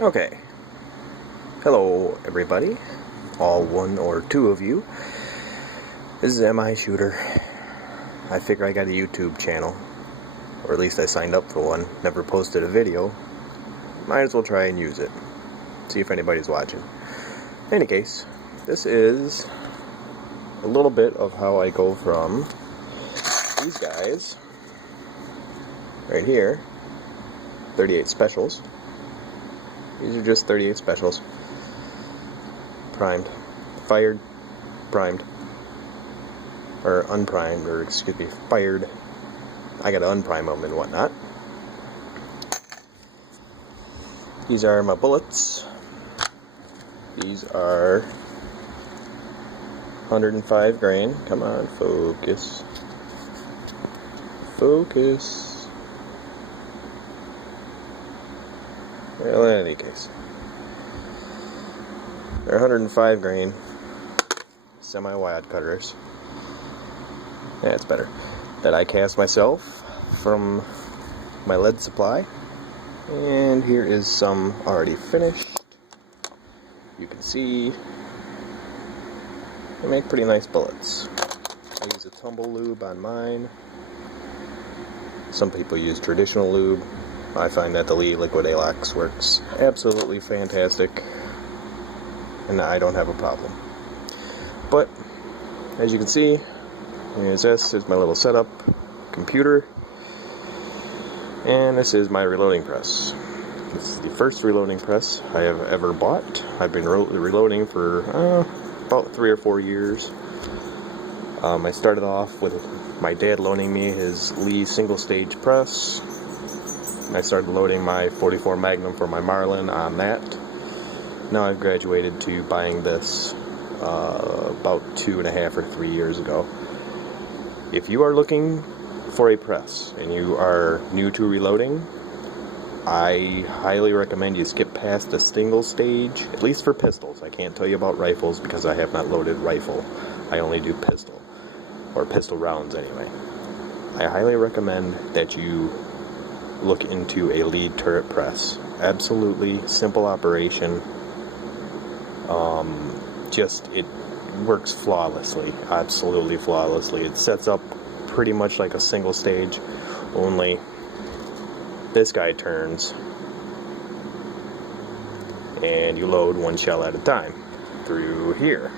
Okay, hello everybody, all one or two of you. This is MI Shooter. I figure I got a YouTube channel, or at least I signed up for one, never posted a video. Might as well try and use it, see if anybody's watching. In any case, this is a little bit of how I go from these guys, right here, 38 specials. These are just 38 specials. Primed. Fired. Primed. Or unprimed, or excuse me, fired. I gotta unprime them and whatnot. These are my bullets. These are 105 grain. Come on, focus. Focus. Well, in any case, they're 105 grain semi-wide cutters. That's better. That I cast myself from my lead supply. And here is some already finished. You can see they make pretty nice bullets. I use a tumble lube on mine. Some people use traditional lube. I find that the Lee Liquid ALAX works absolutely fantastic, and I don't have a problem. But, as you can see, here's this, here's my little setup, computer, and this is my reloading press. This is the first reloading press I have ever bought. I've been reloading for about 3 or 4 years. I started off with my dad loaning me his Lee single stage press. I started loading my 44 Magnum for my Marlin on that. Now I've graduated to buying this about 2.5 or 3 years ago. If you are looking for a press and you are new to reloading, I highly recommend you skip past the single stage, at least for pistols. I can't tell you about rifles because I have not loaded rifle. I only do pistol, or pistol rounds anyway. I highly recommend that you look into a lead turret press. Absolutely simple operation. It works flawlessly, absolutely flawlessly. It sets up pretty much like a single stage, only this guy turns and you load one shell at a time through here.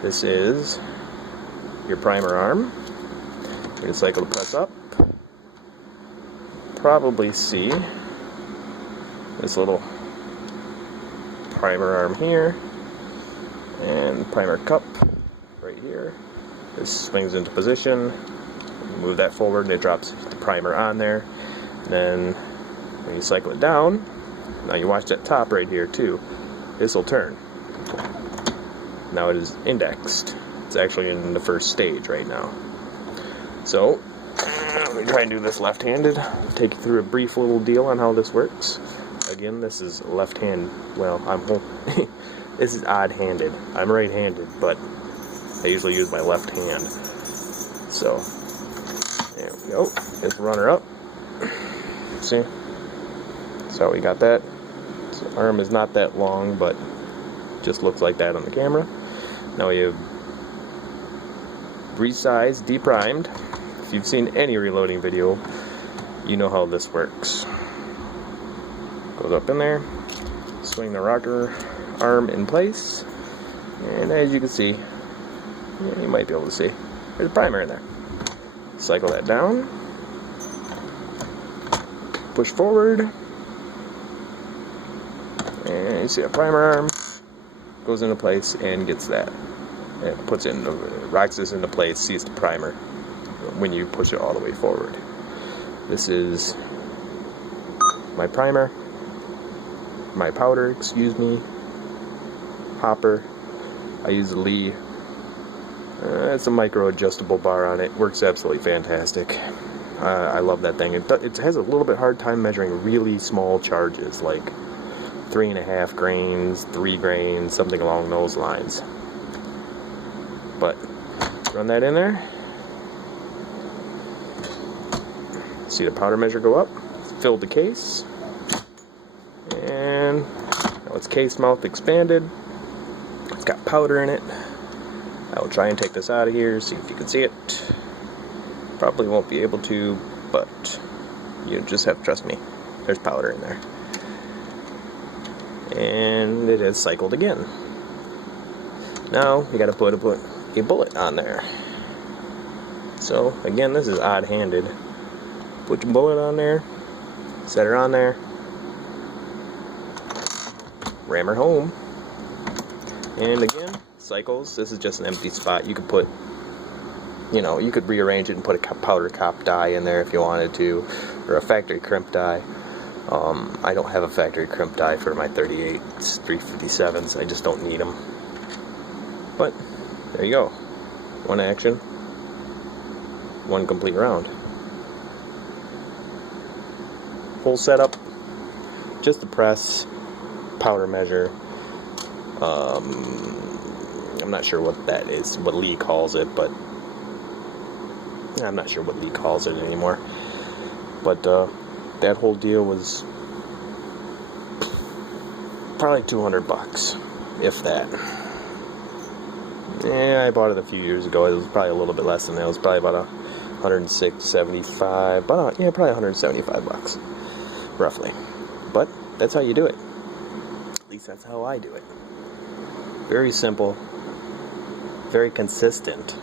This is your primer arm. You're going to cycle the press up. Probably see this little primer arm here and primer cup right here. This swings into position. Move that forward and it drops the primer on there. And then when you cycle it down, now you watch that top right here too. This will turn. Now it is indexed. It's actually in the first stage right now. So let me try and do this left-handed. Take you through a brief little deal on how this works. Again, this is left hand. Well, this is odd-handed. I'm right-handed, but I usually use my left hand. So there we go. Just run her up. See? So we got that. So arm is not that long, but just looks like that on the camera. Now we have resized, deprimed. If you've seen any reloading video, you know how this works. Goes up in there, swing the rocker arm in place, and as you can see, you might be able to see, there's a primer in there. Cycle that down, push forward, and you see a primer arm goes into place and gets that. It puts it in, rocks this into place, sees the primer when you push it all the way forward. This is my primer, my powder, excuse me, hopper. I use the Lee. It's a micro adjustable bar on it. Works absolutely fantastic. I love that thing. It has a little bit hard time measuring really small charges, like 3.5 grains, 3 grains, something along those lines. But run that in there. See the powder measure go up. Filled the case. And now it's case mouth expanded. It's got powder in it. I will try and take this out of here, see if you can see it. Probably won't be able to, but you just have to trust me. There's powder in there. And it is cycled again. Now you gotta put a bullet on there. So again, this is odd-handed. Put your bullet on there, set her on there, ram her home, and again, cycles. This is just an empty spot. You could put, you could rearrange it and put a powder cop die in there if you wanted to, or a factory crimp die. I don't have a factory crimp die for my 38s, 357s. I just don't need them. But there you go. One action, one complete round. Whole setup, just the press, powder measure. I'm not sure what that is, what Lee calls it, but I'm not sure what Lee calls it anymore. But that whole deal was probably $200, if that. Yeah, I bought it a few years ago. It was probably a little bit less than that. It was probably about $106.75, but yeah, probably $175, roughly. But that's how you do it. At least that's how I do it. Very simple, very consistent.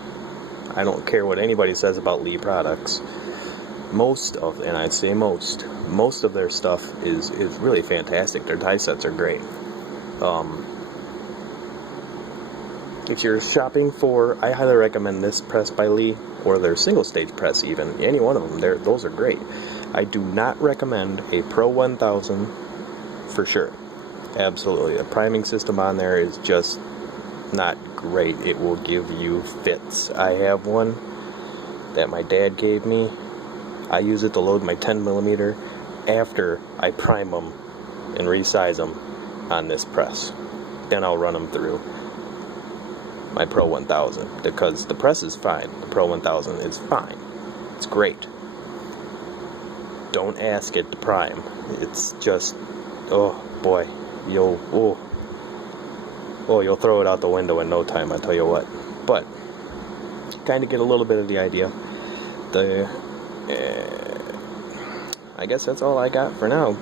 I don't care what anybody says about Lee products. Most of, and I'd say most of their stuff is really fantastic. Their die sets are great. If you're shopping for, I highly recommend this press by Lee, or their single stage press even. Any one of them, those are great. I do not recommend a Pro 1000 for sure. Absolutely. The priming system on there is just not great. It will give you fits. I have one that my dad gave me. I use it to load my 10mm after I prime them and resize them on this press. Then I'll run them through my Pro 1000, because the press is fine. The Pro 1000 is fine. It's great. Don't ask it to prime. It's just, oh boy, you'll throw it out the window in no time, I tell you what. But kind of get a little bit of the idea. I guess that's all I got for now.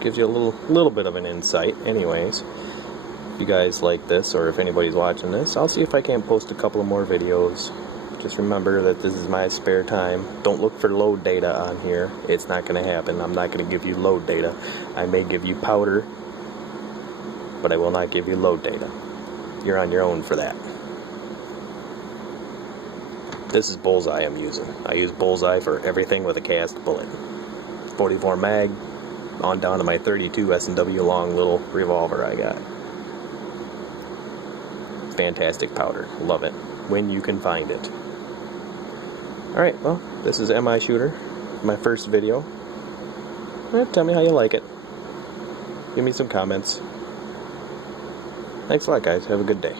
Gives you a little bit of an insight, anyways. If you guys like this, or if anybody's watching this, I'll see if I can't post a couple of more videos. Just remember that this is my spare time. Don't look for load data on here. It's not going to happen. I'm not going to give you load data. I may give you powder, but I will not give you load data. You're on your own for that. This is Bullseye I'm using. I use Bullseye for everything with a cast bullet. 44 mag, on down to my 32 S&W long little revolver I got. Fantastic powder. Love it. When you can find it. Alright, well, this is MI Shooter. My first video. Tell me how you like it. Give me some comments. Thanks a lot, guys. Have a good day.